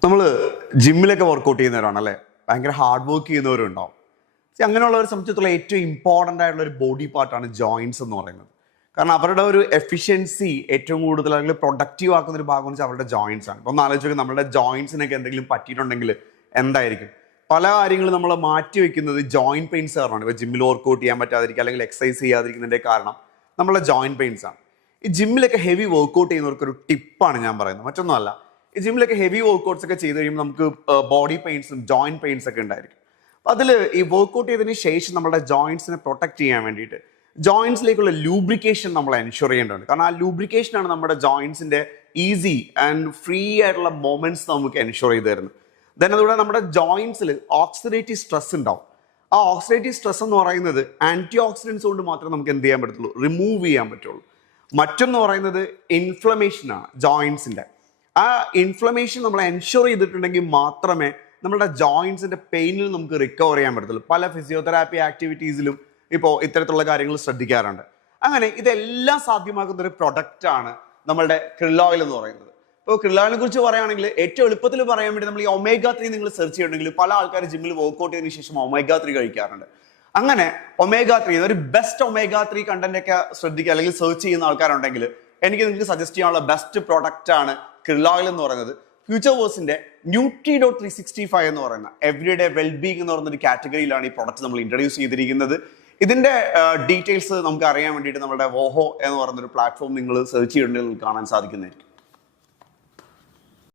നമ്മൾ ജിമ്മിലൊക്കെ വർക്കൗട്ട് ചെയ്യുന്നവരാണല്ലേ, ഭയങ്കര ഹാർഡ് വർക്ക് ചെയ്യുന്നവരുണ്ടാവും. അങ്ങനെയുള്ളവരെ സംബന്ധിച്ചിടത്തോളം ഏറ്റവും ഇമ്പോർട്ടൻ്റ് ആയിട്ടുള്ള ഒരു ബോഡി പാർട്ടാണ് ജോയിൻസ് എന്ന് പറയുന്നത്. കാരണം അവരുടെ ഒരു എഫിഷ്യൻസി ഏറ്റവും കൂടുതൽ അല്ലെങ്കിൽ പ്രൊഡക്റ്റീവ് ആക്കുന്ന ഒരു ഭാഗം എന്ന് വെച്ചാൽ അവരുടെ ജോയിൻസ് ആണ്. ഇപ്പം ഒന്ന് ആലോചിച്ച് നമ്മുടെ ജോയിൻസിനൊക്കെ എന്തെങ്കിലും പറ്റിയിട്ടുണ്ടെങ്കിൽ എന്തായിരിക്കും? പല കാര്യങ്ങളും നമ്മൾ മാറ്റി വെക്കുന്നത് ജോയിന്റ് പെയിൻസ് കാരണമാണ്. ഇപ്പോൾ ജിമ്മിൽ വർക്കൗട്ട് ചെയ്യാൻ പറ്റാതിരിക്കുക അല്ലെങ്കിൽ എക്സസൈസ് ചെയ്യാതിരിക്കുന്നതിൻ്റെ കാരണം നമ്മളെ ജോയിന്റ് പെയിൻസ് ആണ്. ഈ ജിമ്മിലൊക്കെ ഹെവി വർക്കൗട്ട് ചെയ്യുന്നവർക്ക് ഒരു ടിപ്പാണ് ഞാൻ പറയുന്നത്, മറ്റൊന്നുമല്ല. ഈ ജിമ്മിലൊക്കെ ഹെവി വർക്കൗട്ട്സ് ഒക്കെ ചെയ്ത് കഴിയുമ്പോൾ നമുക്ക് ബോഡി പെയിൻസും ജോയിന്റ് പെയിൻസ് ഒക്കെ ഉണ്ടായിരിക്കും. അപ്പോൾ അതിൽ ഈ വർക്കൗട്ട് ചെയ്തതിന് ശേഷം നമ്മുടെ ജോയിൻസിനെ പ്രൊട്ടക്ട് ചെയ്യാൻ വേണ്ടിയിട്ട് ജോയിൻസിലേക്കുള്ള ലൂബ്രിക്കേഷൻ നമ്മൾ എൻഷുർ ചെയ്യേണ്ടതുണ്ട്. കാരണം ആ ലൂബ്രിക്കേഷനാണ് നമ്മുടെ ജോയിൻസിന്റെ ഈസി ആൻഡ് ഫ്രീ ആയിട്ടുള്ള മൊമെന്റ്സ് നമുക്ക് എൻഷുർ ചെയ്ത് തരുന്നത്. ദെൻ അതുകൂടെ നമ്മുടെ ജോയിൻസിൽ ഓക്സിഡേറ്റീവ് സ്ട്രെസ് ഉണ്ടാവും. ആ ഓക്സിഡേറ്റീവ് സ്ട്രെസ് എന്ന് പറയുന്നത് ആന്റി ഓക്സിഡൻസ് കൊണ്ട് മാത്രമേ നമുക്ക് എന്ത് ചെയ്യാൻ പറ്റുള്ളൂ, റിമൂവ് ചെയ്യാൻ പറ്റുള്ളൂ. മറ്റൊന്ന് പറയുന്നത് ഇൻഫ്ലമേഷനാണ് ജോയിൻസിന്റെ. ആ ഇൻഫ്ലമേഷൻ നമ്മൾ എൻഷുർ ചെയ്തിട്ടുണ്ടെങ്കിൽ മാത്രമേ നമ്മുടെ ജോയിൻസിന്റെ പെയിനിൽ നമുക്ക് റിക്കവർ ചെയ്യാൻ പറ്റത്തുള്ളൂ. പല ഫിസിയോതെറാപ്പി ആക്ടിവിറ്റീസിലും ഇപ്പോൾ ഇത്തരത്തിലുള്ള കാര്യങ്ങൾ ശ്രദ്ധിക്കാറുണ്ട്. അങ്ങനെ ഇതെല്ലാം സാധ്യമാക്കുന്ന ഒരു പ്രൊഡക്റ്റാണ് നമ്മളുടെ krill oil എന്ന് പറയുന്നത്. ഇപ്പോൾ krill oil കുറിച്ച് പറയുകയാണെങ്കിൽ ഏറ്റവും എളുപ്പത്തിൽ പറയാൻ വേണ്ടി നമ്മൾ ഈ omega-3 നിങ്ങൾ സെർച്ച് ചെയ്യണമെങ്കിൽ പല ആൾക്കാർ ജിമ്മിൽ വർക്ക്ഔട്ട് ചെയ്തതിനു ശേഷം omega-3 കഴിക്കാറുണ്ട്. അങ്ങനെ omega-3 ഒരു ബെസ്റ്റ് omega-3 കണ്ടന്റ് ഒക്കെ ശ്രദ്ധിക്കുക അല്ലെങ്കിൽ സെർച്ച് ചെയ്യുന്ന ആൾക്കാരുണ്ടെങ്കിൽ എനിക്ക് നിങ്ങൾക്ക് സജസ്റ്റ് ചെയ്യാനുള്ള ബെസ്റ്റ് പ്രൊഡക്റ്റ് ആണ് krill oil എന്ന് പറയുന്നത്. ഫ്യൂച്ചർവേഴ്സിന്റെ Nutri.365 എന്ന് പറയുന്ന എവറിഡേ വെൽബീങ് എന്ന് പറയുന്ന ഒരു കാറ്റഗറിയിലാണ് ഈ പ്രൊഡക്റ്റ് നമ്മൾ ഇൻട്രൊഡ്യൂസ് ചെയ്തിരിക്കുന്നത്. ഇതിന്റെ ഡീറ്റെയിൽസ് നമുക്ക് അറിയാൻ വേണ്ടിയിട്ട് നമ്മുടെ വോഹോ എന്ന് പറയുന്ന ഒരു പ്ലാറ്റ്ഫോം നിങ്ങൾ സെർച്ച് ചെയ്തിട്ടുണ്ടെങ്കിൽ കാണാൻ സാധിക്കുന്നതായിരിക്കും.